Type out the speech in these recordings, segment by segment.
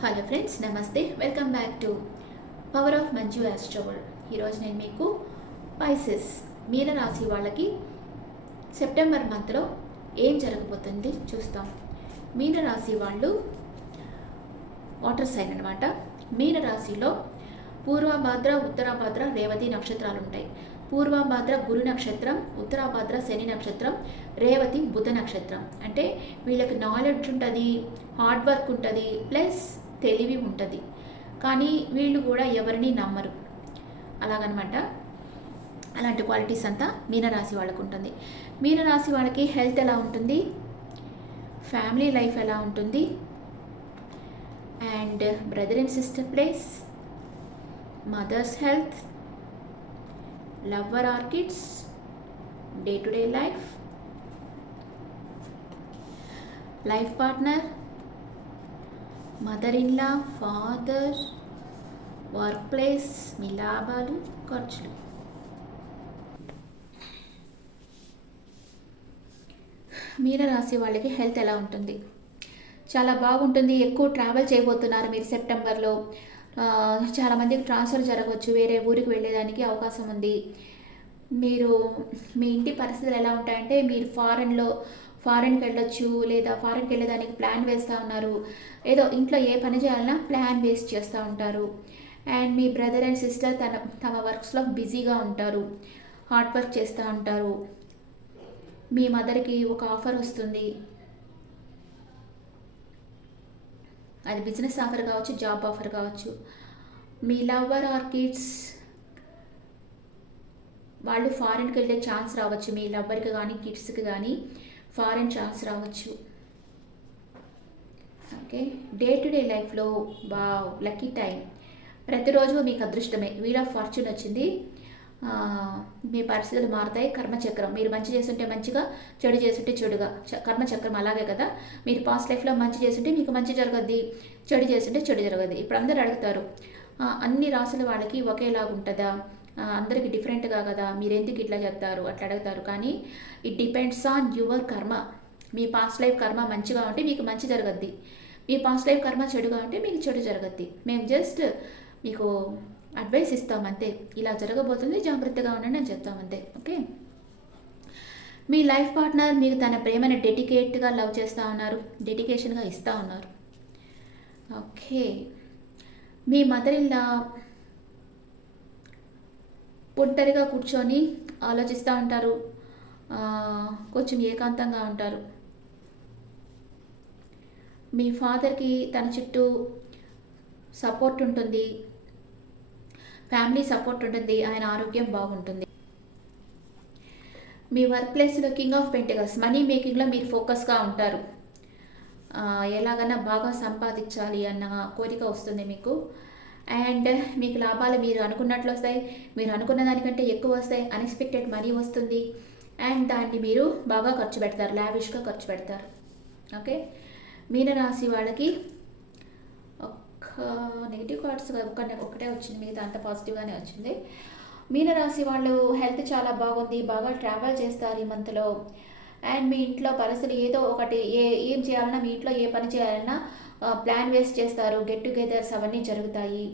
Hello friends, నమస్తే. Welcome back to power of Manju ఆస్ట్రోవల్. ఈరోజు నేను మీకు పైసెస్ మీన రాశి వాళ్ళకి సెప్టెంబర్ మంత్లో ఏం జరగబోతుంది చూస్తాం. మీన రాశి వాళ్ళు వాటర్ సైన్ అనమాట. మీన రాశిలో పూర్వభాద్ర, ఉత్తరాభాద్ర, రేవతి నక్షత్రాలు ఉంటాయి. పూర్వభాద్ర గురు నక్షత్రం, ఉత్తరాభాద్ర శని నక్షత్రం, రేవతి బుధ నక్షత్రం. అంటే వీళ్ళకి నాలెడ్జ్ ఉంటుంది, హార్డ్ వర్క్ ఉంటుంది, ప్లస్ తెలివి ఉంటుంది. కానీ వీళ్ళు కూడా ఎవరిని నమ్మరు, అలాగనమాట. అలాంటి క్వాలిటీస్ అంతా మీనరాశి వాళ్ళకు ఉంటుంది. మీనరాశి వాళ్ళకి హెల్త్ ఎలా ఉంటుంది, ఫ్యామిలీ లైఫ్ ఎలా ఉంటుంది, and brother and sister place, mother's health, lover or kids, day to day life, life partner, mother in law, father, work place, మీ లాభాలు, ఖర్చులు. మీనరాశి వాళ్ళకి హెల్త్ ఎలా ఉంటుంది? చాలా బాగుంటుంది. ఎక్కువ ట్రావెల్ చేయబోతున్నారు మీరు సెప్టెంబర్లో. చాలామందికి ట్రాన్స్ఫర్ జరగవచ్చు, వేరే ఊరికి వెళ్ళేదానికి అవకాశం ఉంది. మీరు మీ ఇంటి పరిస్థితులు ఎలా ఉంటాయంటే, మీరు ఫారెన్కి వెళ్ళొచ్చు, లేదా ఫారెన్కి వెళ్ళేదానికి ప్లాన్ వేస్తూ ఉన్నారు. ఏదో ఇంట్లో ఏ పని చేయాలన్నా ప్లాన్ వేస్ట్ చేస్తూ ఉంటారు. And me brother and sister తమ వర్క్స్లో బిజీగా ఉంటారు, హార్డ్ వర్క్ చేస్తూ ఉంటారు. మీ మదర్కి ఒక ఆఫర్ వస్తుంది, అది బిజినెస్ ఆఫర్ కావచ్చు, జాబ్ ఆఫర్ కావచ్చు. మీ లవర్ ఆర్ కిడ్స్ వాళ్ళు ఫారెన్కి వెళ్ళే ఛాన్స్ రావచ్చు. మీ లవర్కి కానీ కిడ్స్కి కానీ ఫారెన్ ఛాన్స్ రావచ్చు. ఓకే, డే టు డే లైఫ్లో లక్కీ టైం. ప్రతిరోజు మీకు అదృష్టమే. వీల్ ఆఫ్ ఫార్చ్యూన్ వచ్చింది. మీ పరిస్థితులు మారుతాయి. కర్మచక్రం, మీరు మంచి చేస్తుంటే మంచిగా, చెడు చేస్తుంటే చెడుగా. కర్మచక్రం అలాగే కదా. మీరు పాస్ట్ లైఫ్లో మంచి చేస్తుంటే మీకు మంచి జరగద్ది, చెడు చేస్తుంటే చెడు జరగద్ది. ఇప్పుడు అందరు అడుగుతారు, అన్ని రాసుల వాళ్ళకి ఒకేలాగా ఉంటుందా, అందరికీ డిఫరెంట్గా కదా, మీరు ఎందుకు ఇట్లా చెప్తారు, అట్లా అడుగుతారు. కానీ ఇట్ డిపెండ్స్ ఆన్ యువర్ కర్మ. మీ పాస్ట్ లైఫ్ కర్మ మంచిగా ఉంటే మీకు మంచి జరగద్ది, మీ పాస్ట్ లైఫ్ కర్మ చెడుగా ఉంటే మీకు చెడు జరగద్ది. మేము జస్ట్ మీకు అడ్వైస్ ఇస్తామంతే, ఇలా జరగబోతుంది, జాగ్రత్తగా ఉండండి అని చెప్తామంతే. ఓకే, మీ లైఫ్ పార్ట్నర్ మీకు తన ప్రేమను డెడికేట్గా లవ్ చేస్తూ ఉన్నారు, డెడికేషన్గా ఇస్తూ ఉన్నారు. Okay, me mother in law ఒంటరిగా కూర్చొని ఆలోచిస్తూ ఉంటారు, కొంచెం ఏకాంతంగా ఉంటారు. మీ ఫాదర్కి తన చుట్టూ సపోర్ట్ ఉంటుంది, ఫ్యామిలీ సపోర్ట్ ఉంటుంది, ఆయన ఆరోగ్యం బాగుంటుంది. మీ వర్క్ ప్లేస్లో కింగ్ ఆఫ్ పెంటికల్స్, మనీ మేకింగ్లో మీరు ఫోకస్గా ఉంటారు. ఎలాగైనా బాగా సంపాదించాలి అన్న కోరిక వస్తుంది మీకు. అండ్ మీకు లాభాలు మీరు అనుకున్నట్లు వస్తాయి, మీరు అనుకున్న దానికంటే ఎక్కువ వస్తాయి, అన్ఎక్స్పెక్టెడ్ మనీ వస్తుంది. అండ్ దాన్ని మీరు బాగా ఖర్చు పెడతారు, లావిష్గా ఖర్చు పెడతారు. ఓకే, మీనరాశి వాళ్ళకి నెగిటివ్ కార్డ్స్ ఒకటే వచ్చింది, మిగతా అంత పాజిటివ్గానే వచ్చింది. మీనరాశి వాళ్ళు హెల్త్ చాలా బాగుంది, బాగా ట్రావెల్ చేస్తారు ఈ మంత్లో. అండ్ మీ ఇంట్లో పరిస్థితులు ఏదో ఒకటి, ఏం చేయాలన్నా, మీ ఇంట్లో ఏ పని చేయాలన్నా ప్లాన్ వేస్ట్ చేస్తారు, గెట్ టుగెదర్స్ అవన్నీ జరుగుతాయి.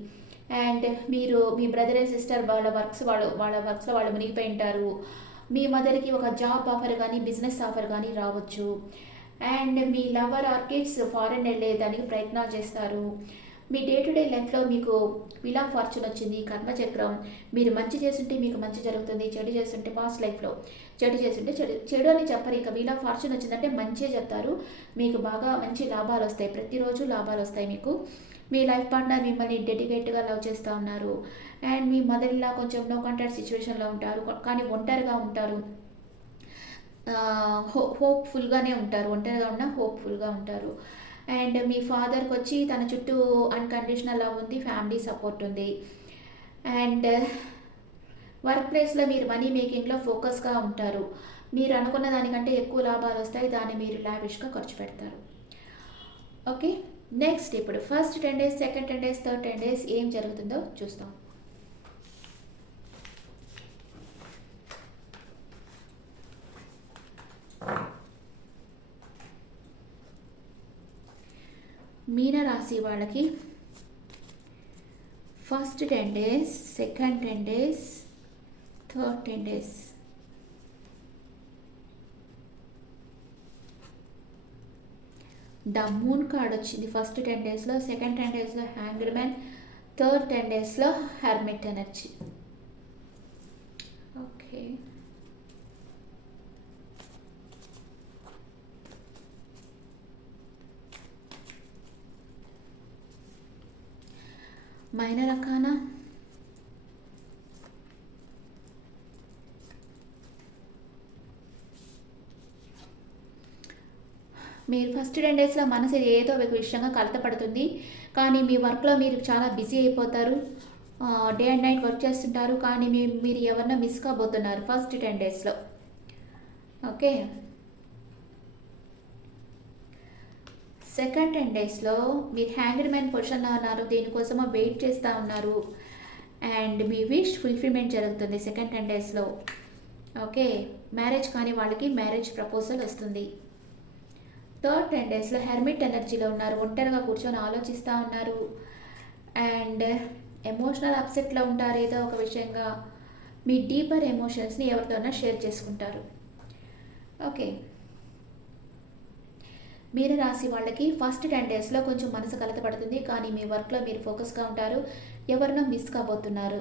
అండ్ మీరు మీ బ్రదర్ అండ్ సిస్టర్ వాళ్ళ వర్క్స్లో వాళ్ళు మునిగిపోయి ఉంటారు. మీ మదర్కి ఒక జాబ్ ఆఫర్ కానీ బిజినెస్ ఆఫర్ కానీ రావచ్చు. అండ్ మీ లవర్ ఆర్ కిడ్స్ ఫారెన్ వెళ్ళేదానికి ప్రయత్నాలు చేస్తారు. మీ డే టు డే లైఫ్లో మీకు వీల్ ఆఫ్ ఫార్చ్యూన్ వచ్చింది, కర్మచక్రం. మీరు మంచి చేస్తుంటే మీకు మంచి జరుగుతుంది, చెడు చేస్తుంటే పాస్ట్ లైఫ్లో చెడు చేస్తుంటే చెడు అని చెప్పరు. ఇక వీల్ ఆఫ్ ఫార్చ్యూన్ వచ్చిందంటే మంచిగా చెప్తారు. మీకు బాగా మంచి లాభాలు వస్తాయి, ప్రతిరోజు లాభాలు వస్తాయి మీకు. మీ లైఫ్ పార్ట్నర్ మిమ్మల్ని డెడికేట్గా లవ్ చేస్తూ ఉన్నారు. అండ్ మీ మదర్ ఇలా కొంచెం నో కాంటాక్ట్ సిచ్యువేషన్లో ఉంటారు, కానీ ఒంటరిగా ఉంటారు, హోప్ఫుల్గానే ఉంటారు. ఒంటరిగా ఉన్నా హోప్ఫుల్గా ఉంటారు. అండ్ మీ ఫాదర్కి వచ్చి తన చుట్టూ అన్కండిషనల్ లవ్ ఉంది, ఫ్యామిలీ సపోర్ట్ ఉంది. అండ్ వర్క్ ప్లేస్లో మీరు మనీ మేకింగ్లో ఫోకస్గా ఉంటారు. మీరు అనుకున్న దానికంటే ఎక్కువ లాభాలు వస్తాయి, దాన్ని మీరు లావిష్గా ఖర్చు పెడతారు. ఓకే, నెక్స్ట్ ఇప్పుడు first 10 days, second 10 days, third 10 days ఏం జరుగుతుందో చూస్తాం. మీన రాశి వాళ్ళకి first 10 days, second 10 days, third 10 days. The moon card వచ్చింది ఫస్ట్ 10 డేస్లో, సెకండ్ 10 డేస్లో హ్యాంగ్డ్ మ్యాన్, థర్డ్ 10 డేస్లో hermit energy. Okay, minor Acana, మీరు ఫస్ట్ 10 డేస్లో మనసు ఏదో ఒక విషయంగా కలతపడుతుంది, కానీ మీ వర్క్లో మీరు చాలా బిజీ అయిపోతారు. డే అండ్ నైట్ వర్క్ చేస్తుంటారు, కానీ మీరు ఎవరినో మిస్ కాబోతున్నారు ఫస్ట్ 10 డేస్లో. ఓకే, సెకండ్ 10 డేస్లో మీరు హ్యాంగ్డ్ మ్యాన్ పొజిషన్లో ఉన్నారు, దీనికోసమో వెయిట్ చేస్తూ ఉన్నారు అండ్ మీ విష్ ఫుల్ఫిల్మెంట్ జరుగుతుంది సెకండ్ 10 డేస్లో. ఓకే, మ్యారేజ్ కానీ వాళ్ళకి మ్యారేజ్ ప్రపోజల్ వస్తుంది. థర్డ్ 10 డేస్లో హెర్మిట్ ఎనర్జీలో ఉన్నారు, ఒంటరిగా కూర్చొని ఆలోచిస్తూ ఉన్నారు అండ్ ఎమోషనల్ అప్సెట్లో ఉంటారు. ఏదో ఒక విషయంగా మీ డీపర్ ఎమోషన్స్ని ఎవరితోనైనా షేర్ చేసుకుంటారు. ఓకే, మీన రాశి వాళ్ళకి ఫస్ట్ 10 డేస్లో కొంచెం మనసు కలతపడుతుంది, కానీ మీ వర్క్లో మీరు ఫోకస్గా ఉంటారు, ఎవరినో మిస్ కాబోతున్నారు.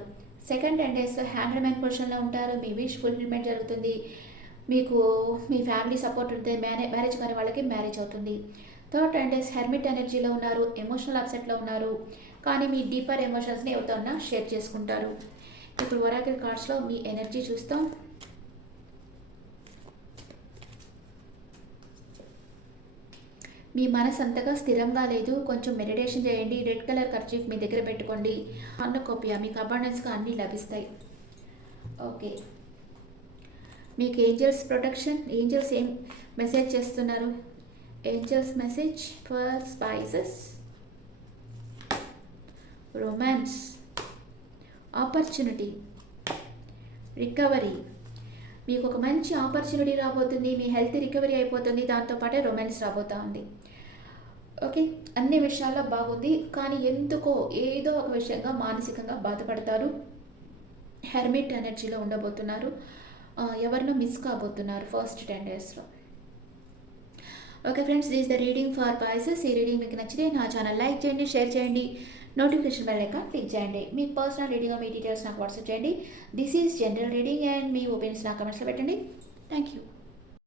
సెకండ్ 10 డేస్లో హ్యాంగ్డ్ మ్యాన్ పొజిషన్లో ఉంటారు, మీ విష్ ఫుల్ఫిల్మెంట్ జరుగుతుంది, మీకు మీ ఫ్యామిలీ సపోర్ట్ ఉంటుంది, మ్యారేజ్ కానీ వాళ్ళకి మ్యారేజ్ అవుతుంది. థర్డ్ 10 డేస్ హెర్మిట్ ఎనర్జీలో ఉన్నారు, ఎమోషనల్ అప్సెట్లో ఉన్నారు, కానీ మీ డీపర్ ఎమోషన్స్ని ఎవరితోన్నా షేర్ చేసుకుంటారు. ఇప్పుడు ఒరాకిల్ కార్డ్స్లో మీ ఎనర్జీ చూస్తాం. మీ మనసు అంతగా స్థిరంగా లేదు, కొంచెం మెడిటేషన్ చేయండి, రెడ్ కలర్ కర్చీఫ్ మీ దగ్గర పెట్టుకోండి, అన్నకోపియా మీకు అబాండెన్స్గా అన్నీ లభిస్తాయి. ఓకే, మీకు ఏంజల్స్ ప్రొటెక్షన్, ఏంజల్స్ ఏం మెసేజ్ చేస్తున్నారు? Angels message for spices, romance, opportunity, recovery. మీకు ఒక మంచి ఆపర్చునిటీ రాబోతుంది, మీ హెల్త్ రికవరీ అయిపోతుంది, దాంతోపాటే రొమాన్స్ రాబోతూ ఉంది. ఓకే, అన్ని విషయాల్లో బాగుంది, కానీ ఎందుకో ఏదో ఒక విషయంగా మానసికంగా బాధపడతారు, హెర్మిట్ ఎనర్జీలో ఉండబోతున్నారు, ఎవరినో మిస్ కాబోతున్నారు ఫస్ట్ 10 డేస్లో. Okay friends, this the reading for Pisces. ఈ రీడింగ్ మీకు నచ్చితే నా ఛానల్ లైక్ చేయండి, షేర్ చేయండి, నోటిఫికేషన్ బెల్ ఐకాన్ క్లిక్ చేయండి. మీకు పర్సనల్ రీడింగ్ మీ డీటెయిల్స్ నాకు వాట్సాప్ చేయండి. This is general reading and మీ ఒపీనియన్స్ నా కమెంట్స్లో పెట్టండి. Thank you.